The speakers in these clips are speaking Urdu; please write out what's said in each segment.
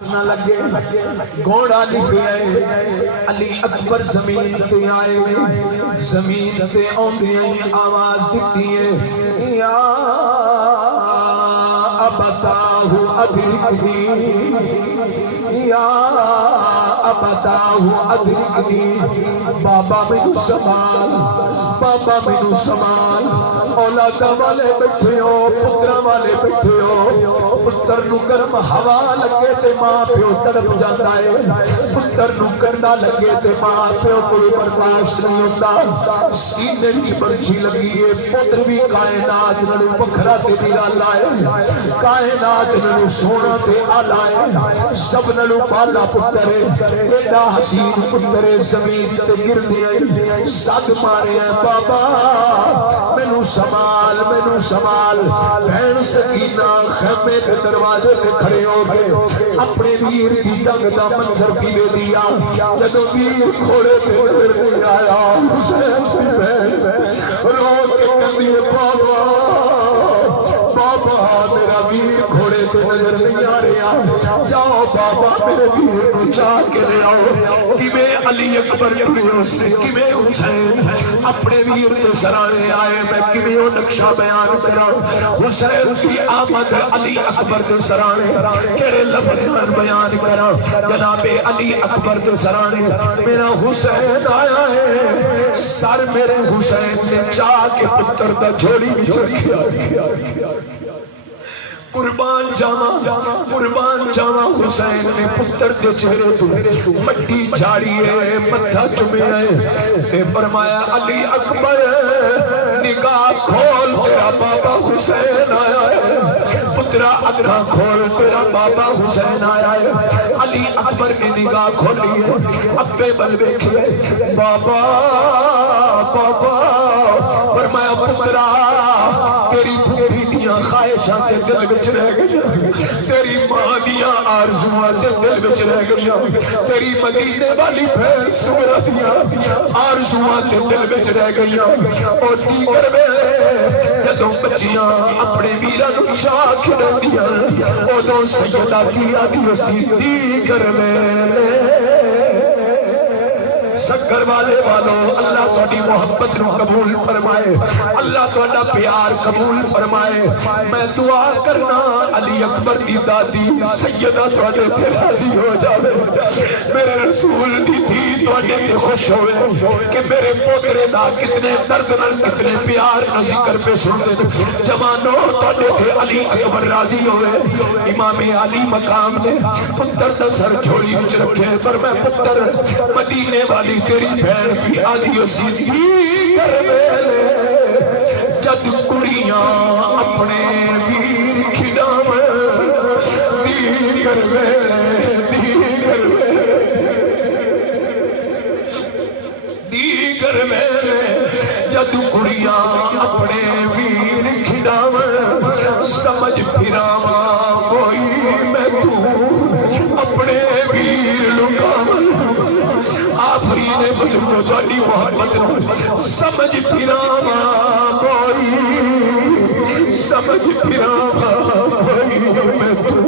نہ لگے گھوڑا نکلے علی اکبر زمین تے آئے زمین تے آندیاں آواز دیتی ہے یا ابتاہ ادرکنی یا ابتاہ ادرکنی بابا مینو سنبھال بابا مینو سنبھال اولادا والے بیٹھے ہو پترا والے بیٹھے ہو پتر نو گرم ہوا لگے تے ماں پیو تڑپ جاتا ہے پتر نو گنڈا لگے تے ماں پیو کوئی برداشت نہیں ہوتا سینے وچ برچھی لگی ہے پتر بھی کائنات نالوں وکھرا تے نرالا ہے کائنات نالوں سونا تے آلہ ہے سب نالوں بالا پتر ہے ایڈا حسین پتر ہے زمین تے گر دیا سد مارے ہیں بابا مینوں سنبھال بہن سکینہ خیمے کے دروازے پہ کھڑے ہو گئے اپنے ویر کی جنگ دا منظر پیوے دیا جدو ویر کھوڑے پہ نظر نہیں آیا حسین کی بہن رو کے کہتی ہے بابا میرا ویر کھوڑے پہ نظر نہیں آ رہا جاؤ بابا میرے ویر کو چاہ کے لے آؤ کہ میں علی اکبر سے کہ میں حسین اپنے ویر کے سرانے آئے میں کہ میں وہ نقشہ بیان کرا حسین کی آمد علی اکبر کے سرانے کہرے لفظ بیان کرا جناب علی اکبر کے سرانے میرا حسین آیا ہے سر میرے حسین نے چاہ کے پتر کا جھوڑی بھی چرکیا قربان جاواں حسین نے پتر کے چہرے تو مٹی جھاڑی ہے متھا چومے ہے تے فرمایا علی اکبر نگاہ کھول تیرا بابا حسین آیا ہے پترا اکھاں کھول تیرا بابا حسین آیا ہے علی اکبر نے نگاہ کھولی ہے ابے بل دیکھئے بابا فرمایا پترا تیری بھوپی دیاں خواہشاں تے دل وچ رہ گئی تیری ماں دیاں آرزواں تے دل وچ رہ گئی تیری مدینے والی بہن سغرا دیاں آرزواں تے دل وچ رہ گئی او دیگر ویلے جدوں بچیاں اپنے ویراں نوں چاہ کھڑاندیاں اودوں سیدہ کی آدھی سی دیگر ویلے سکر والے والوں اللہ تہاڈی محبت نو قبول فرمائے اللہ تہاڈا پیار قبول فرمائے میں دعا کرنا علی اکبر دی دادی سیدہ تہاڈے تے راضی ہو جاوے میرے رسول دی دھی تہاڈے تے خوش ہوئے کہ میرے پوترے دا کتنے درد نال کتنے پیار نال ذکر پہ سنتے جوانوں تہاڈے تے علی اکبر راضی ہوئے امام علی مقام نے پتر دا سر جھوڑی وچ رکھے پر میں پتر مدینے والی تیری بہن کی آدھی اسی دیگر ویلے جد کڑیاں اپنے ویر کھڑاویں دیگر ویلے جد کڑیاں اپنے ویر کھڑاویں سمجھ پھراواں کوئی میں تو اپنے ویر لکاواں آفرین بزرگوں تہاڈی محبت سمجھ پھراواں کوئی میں تو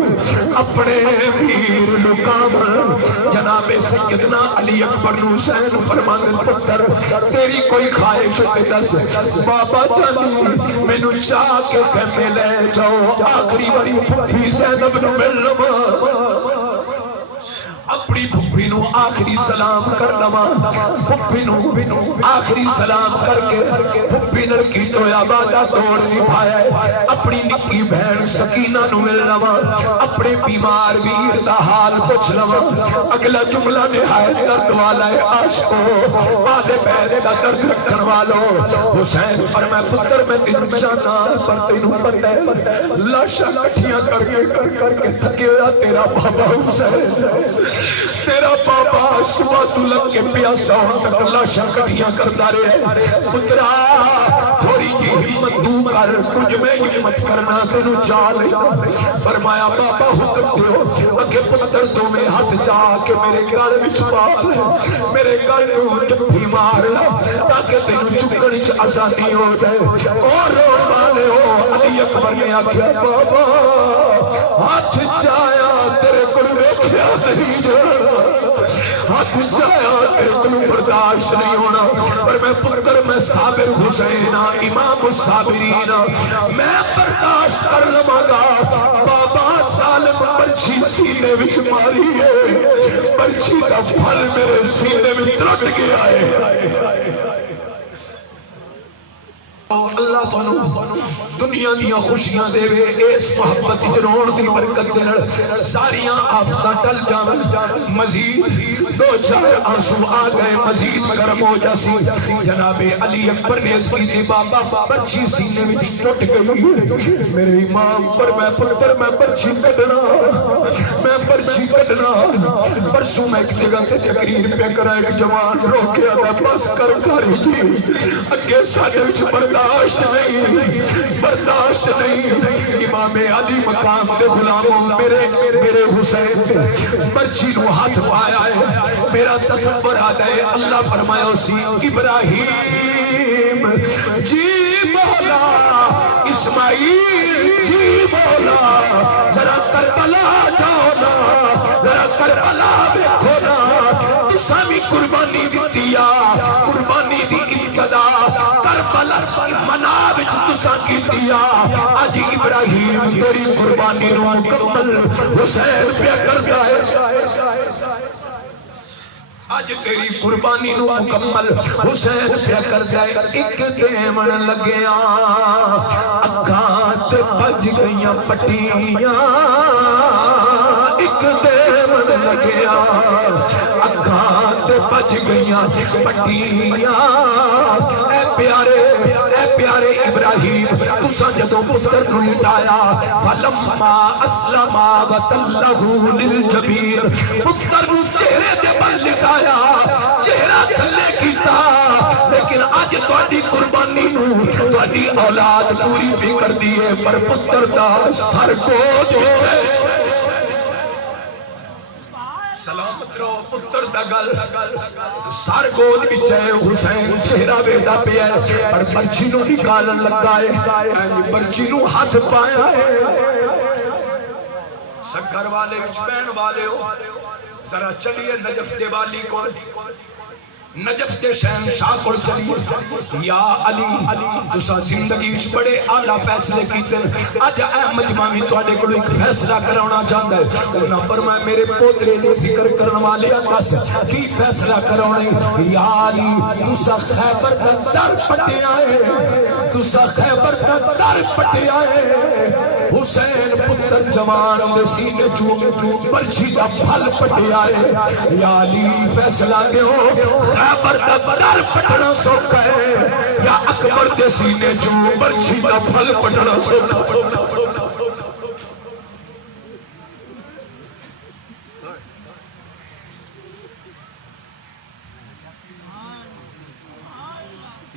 اپنے ویر لکاواں جناب سیدنا علی اکبر حسین فرماندے پتر تیری کوئی خواہش تے دس بابا جانی مینوں چاہ کے خیمے لے جاؤ آخری باری پھپھی زینب نو مل لواں اپنی پھپھی نو آخری سلام کر لواں پھپھی نو آخری سلام کر کے پھپھی لڑکی تو آبادہ توڑ نبھایا ہے اپنی نکی بہن سکینہ نو مل لواں اپنے بیمار ویر دا حال پوچھ لواں اگلا جملہ نہایت درد والا ہے عاشقو آدھے پیدے دا درد رکھن والو حسین فرمائے پتر میں تینوں جانا پر تینوں پتہ ہے لاشا کٹھیاں کر کے تھکیا تیرا بابا حسین تیرا بابا صبح تو لگ کے پیاسا ہوتا تک لاشا کٹھیاں کرتا رہے پترا تھوڑی کی ہمت دو کر کچھ میں ہمت کرنا تینوں چاہ لے فرمایا بابا حکم دیو اگے پتر تو میں ہاتھ چاہ کے میرے گھر وچ پال میرے گھر نوں ڈپھی مار تاکہ تینوں چکڑی چ آزادی ہو جائے اور روڑ والے ہو علی اکبر نے آکھیا بابا ہاتھ چایا تیرے کو ویکھیا نہیں جانا، ہاتھ چایا تیرے کو برداشت نہیں ہونا، پر میں پتر میں صابر حسین امام الصابرین میں برداشت کر لواں گا۔ بابا ظالم پرچھی سینے وچ ماری ہے، پرچھی کا پھل میرے سینے میں ترٹ گیا ہے۔ اللہ تانوں دنیا دیا خوشیاں دے وے، اس محبت جنون دی برکت دے ساریاں آفتاں ٹل جاون، مزید دو چار آنسو آ گئے، مزید گرم ہو جاسی۔ جناب علی اکبر نے عرض کی تھی بابا پرچی سینے میں ٹوٹ گئی، میرے امام پر میں پتر میں پرچی کٹنا، میں پرچی کٹنا۔ پرسوں میں ایک جگہ تے تقریر پہ کرا، ایک جوان رو کے آتا بس کر کاری جی اگے ساڑھے وچ برداشت نہیں، برداشت نہیں۔ امام علی مقام دے غلاموں میرے حسین پرچی نو ہاتھ پایا ہے، میرا تصور آتا ہے اللہ فرمایا اسی ابراہیم جی مولا، اسماعیل جی مولا، ذرا کربلا جاؤ نا، ذرا کربلا دیکھو نا، اسامی قربانی دیا، قربانی دی ابتدا کربلا مناب تسا کی دیا۔ آج ابراہیم تیری قربانی نو مکمل حسین پہ کرتا ہے، آج تیری قربانی نو مکمل حسین پہ کرتا ہے۔ ایک دیمن لگیاں اکھاں تے بج گئیاں پٹیاں، ایک دیمن لگیاں اکھاں تے بج گئیاں پٹیاں۔ اے پیارے ابراہیم تسا جدوں پتر نو لٹایا، فلما اسلما وتلہ للجبین، پتر نو چہرے تے بل لٹایا، چہرہ تھلے کیتا، لیکن آج تہاڈی قربانی نو تہاڈی اولاد پوری بھی کر دی ہے، پر پتر دا سر گود وچ سلامت رہو، پتر دا گل سر گود وچ ہے، حسین چہرہ ویکھدا پیا ہے، پر پرچی نو نکالن لگا ہے، پرچی نو ہاتھ پایا ہے۔ سکر والے وچ بہن والے ہو، ذرا چلیے نجف دے والی کو، نجف دے شہنشاہ کو چلیے۔ یا علی تسا زندگی وچ بڑے اعلیٰ فیصلے کیتے، اج احمد مامی تواڈے کول ایک فیصلہ کراونا چاہندا ہے۔ انہاں فرمایا میرے پوترے دے ذکر کرن والے دس کی فیصلہ کراونا؟ یا علی تسا خیبر دا در پٹیا ہے، تسا خیبر دا در پٹیا ہے۔ حسین پتر جوان دے سینے چوں پرچی دا پھل پٹیا ہے۔ یا علی فیصلہ دیو، خیبر دا در پٹنا سوکھا ہے یا اکبر دے سینے چوں پرچی دا پھل پٹنا سوکھا ہے؟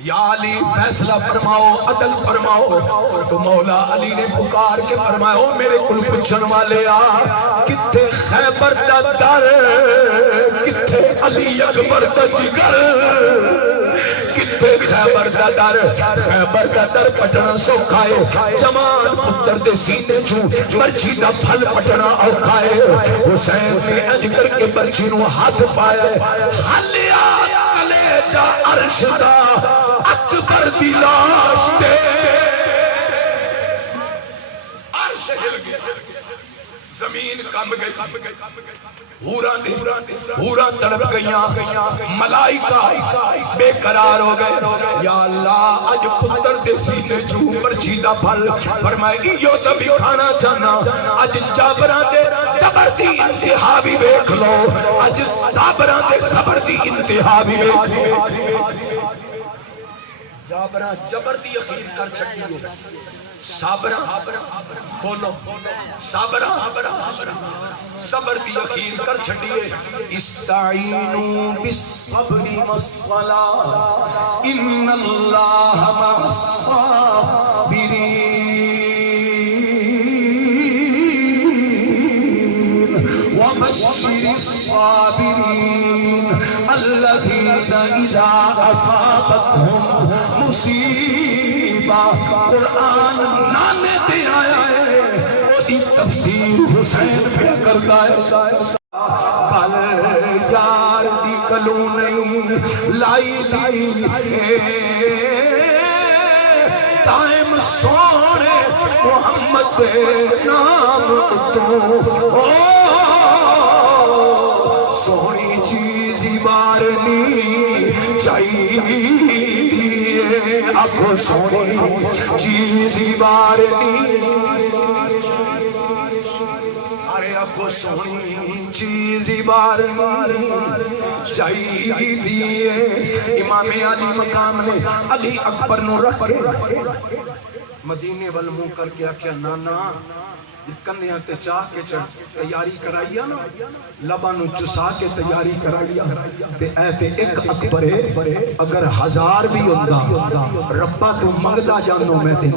یا علی فیصلہ فرماؤ، عدل فرماؤ۔ تو مولا علی نے پکار کے فرمایا او میرے کل پچھن والے آ، کتے خیبر دا در، کتے علی اکبر دا جگر، کتے خیبر دا در، خیبر دا در پٹنا سوکھا ہے، جوان پتر دے سینے چوں پرچی دا پھل پٹنا اوکھا ہے۔ حسین نے انج کر کے پرچی نو ہاتھ پایا ہے، حلیا کلیجہ عرش دا اکبر دی لاش دے، عرش ہل گیا، زمین کم گئی، ہورا تڑپ گئیاں، ملائکہ بے قرار ہو گئے۔ یا اللہ اج پتر دے سینے چوں پرچی دا پھل، فرمائے ایو تبھی کھانا چاہنا، اج جابران دے جبر دی انتہا بھی بیکھ لو، اج صابران دے صبر دی انتہا بھی بیکھ لو۔ جابران جبر دی یقین کر چکی ہے، صابران بولو، صابران صبر دی یقین کر چھڑیے۔ استعینوا بالصبر والصلاۃ ان اللہ مع الصابرین وبشر الصابرین الذین اذا اصابتهم مصیبہ۔ قرآن نانے دے آیا ہے، دی تفسیر حسین پہ کرتا ہے کل یار دی کلو نہیں لائی دی ٹائم سونے محمد دے نام تو سونی چیزی بارنی چاہیے اب سونی چیزی بارنی ارے اب سونی چیزی بارنی چاہیے امام علی مقام نے علی اکبر نو رکھ کے مدینے والموں کر کے آکیا نانا کندیاں تے چاہ کے تیاری کرائیا نا لبانو چسا کے تیاری کرائیا تے اے تے ایک اکبر ہے اگر 1000 بھی ہوندہ ربا تو منگدہ جانو میں تے